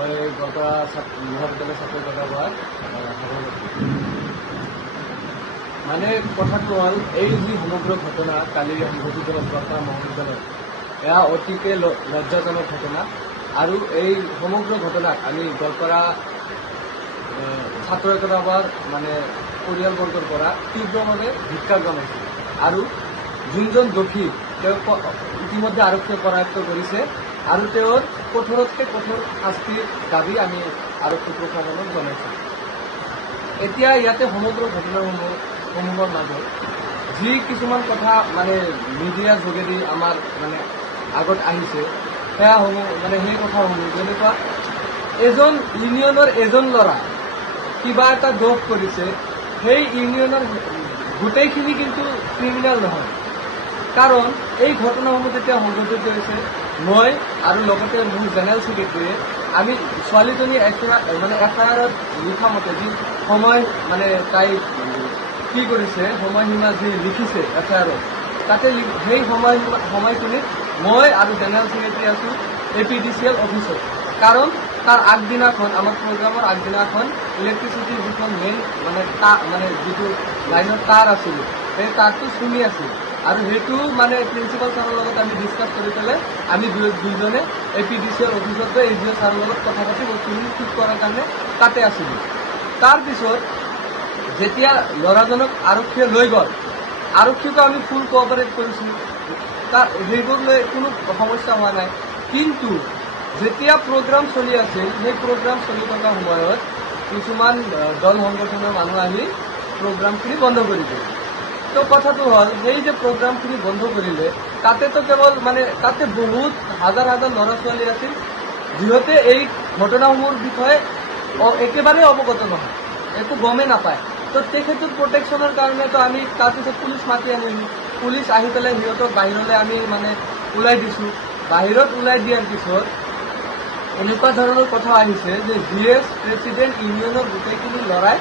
মই গোৱালপাৰা মহাবিদ্যালয় ছাত্ৰ জনতাৰ মানে কথাটো হ'ল এই যি সমগ্ৰ ঘটনা কালি সংঘটিত হ'ল গোৱালপাৰা মহাবিদ্যালয়ত এয়া অতিকে লজ্জাজনক ঘটনা আৰু এই সমগ্ৰ ঘটনাক আমি গোৱালপাৰা ছাত্ৰ জনতাৰ মানে পৰিয়ালবৰ্গৰ পৰা তীব্ৰভাৱে ধিক্কাৰ জনাইছোঁ আৰু যোনজন দোষী তেওঁক ইতিমধ্যে আৰক্ষীয়ে কৰায়ত্ব কৰিছে আৰু তেওঁৰ কঠোৰতকৈ কঠোৰ শাস্তিৰ দাবী আমি আৰক্ষী প্ৰশাসনক জনাইছোঁ। এতিয়া ইয়াতে সমগ্ৰ ঘটনাসমূহৰ মাজত যি কিছুমান কথা মানে মিডিয়াৰ যোগেদি আমাৰ মানে আগত আহিছে সেয়াসমূহ মানে সেই কথাসমূহ যেনেকুৱা এজন ইউনিয়নৰ এজন ল'ৰা কিবা এটা দোষ কৰিছে সেই ইউনিয়নৰ গোটেইখিনি কিন্তু ক্ৰিমিনেল নহয়, কাৰণ এই ঘটনাসমূহ যেতিয়া সংঘটিত হৈছে মই আৰু লগতে মোৰ জেনেৰেল ছেক্ৰেটাৰীয়ে আমি ছোৱালীজনী মানে এফআইআৰত লিখা মতে যি সময় মানে তাই কি কৰিছে সময়সীমা যি লিখিছে এফআইআৰত তাতে সেই সময়খিনিত মই আৰু জেনেৰেল ছেক্ৰেটাৰী আছোঁ APDCL অফিচত, কাৰণ তাৰ আগদিনাখন আমাৰ প্ৰগ্ৰামৰ আগদিনাখন ইলেক্ট্ৰিচিটিৰ যিখন মেইন মানে যিটো লাইনৰ তাৰ আছিল সেই তাৰটো ছিঙি আছিল আৰু সেইটো মানে প্ৰিন্সিপাল ছাৰৰ লগত আমি ডিছকাছ কৰি পেলাই আমি দুইজনে APDCL অফিচত গৈ AGO ছাৰৰ লগত কথা পাতি বস্তুখিনি ঠিক কৰাৰ কাৰণে তাতে আছিলোঁ। তাৰপিছত যেতিয়া ল'ৰাজনক আৰক্ষীয়ে লৈ গ'ল আৰক্ষীকো আমি ফুল কোঅপাৰেট কৰিছোঁ, সেইবোৰ লৈ কোনো সমস্যা হোৱা নাই, কিন্তু যেতিয়া প্ৰগ্ৰাম চলি আছিল সেই প্ৰগ্ৰাম চলি থকা সময়ত কিছুমান দল সংগঠনৰ মানুহ আহি প্ৰগ্ৰামখিনি বন্ধ কৰি দিয়ে। তো কথাটো হ'ল সেই যে প্ৰগ্ৰামখিনি বন্ধ কৰিলে তাতেতো কেৱল মানে তাতে বহুত হাজাৰ হাজাৰ ল'ৰা ছোৱালী আছিল যিহঁতে এই ঘটনাসমূহৰ বিষয়ে একেবাৰে অৱগত নহয়, একো গমেই নাপায়। তো তেখেতৰ প্ৰটেকশ্যনৰ কাৰণেতো আমি তাৰপিছত পুলিচ মাতি আনিলোঁ, পুলিচ আহি পেলাই সিহঁতক বাহিৰলৈ আমি মানে ওলাই দিছোঁ। বাহিৰত ওলাই দিয়াৰ পিছত এনেকুৱা ধৰণৰ কথা আহিছে যে GS প্ৰেচিডেণ্ট ইউনিয়নৰ গোটেইখিনি ল'ৰাই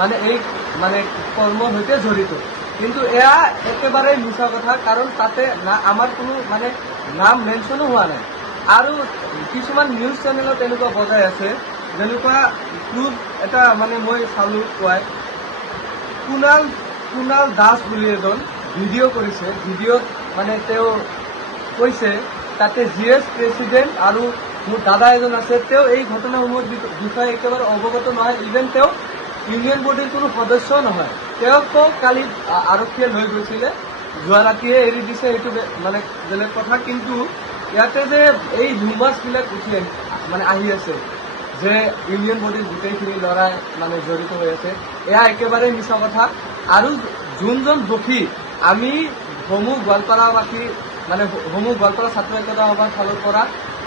মানে এই মানে কৰ্মৰ সৈতে জড়িত, কিন্তু এয়া একেবাৰে মিছা কথা, কাৰণ তাতে না আমাৰ কোনো মানে নাম মেনশ্যনো হোৱা নাই। আৰু কিছুমান নিউজ চেনেলত এনেকুৱা বজাই আছে যেনেকুৱা প্ৰুফ এটা মানে মই চালোঁ কোৱাই কুণাল দাস বুলি এজন ভিডিঅ' কৰিছে, ভিডিঅ'ত মানে তেওঁ কৈছে তাতে GS প্ৰেচিডেণ্ট আৰু মোৰ দাদা এজন আছে, তেওঁ এই ঘটনাসমূহৰ বিষয়ে একেবাৰে অৱগত নহয়, ইভেন তেওঁ ইউনিয়ন বডিৰ কোনো সদস্যও নহয়। তেওঁকো কালি আৰক্ষীয়ে লৈ গৈছিলে, যোৱা ৰাতিয়ে এৰি দিছে, সেইটো মানে বেলেগ কথা, কিন্তু ইয়াতে যে এই ৰুমাৰ্ছবিলাক উঠি মানে আহি আছে যে ইউনিয়ন বডিৰ গোটেইখিনি ল'ৰাই মানে জড়িত হৈ আছে, এয়া একেবাৰে মিছা কথা। আৰু যোনজন দোষী আমি সমূহ গোৱালপাৰাবাসী মানে সমূহ গোৱালপাৰা ছাত্ৰ একতা সভাৰ ফালৰ পৰা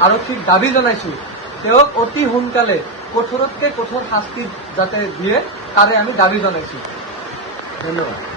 আৰক্ষীক দাবী জনাইছোঁ তেওঁক অতি সোনকালে কঠোৰতকৈ কঠোৰ শাস্তি যাতে দিয়ে তাৰে আমি দাবী জনাইছোঁ। ধন্যবাদ।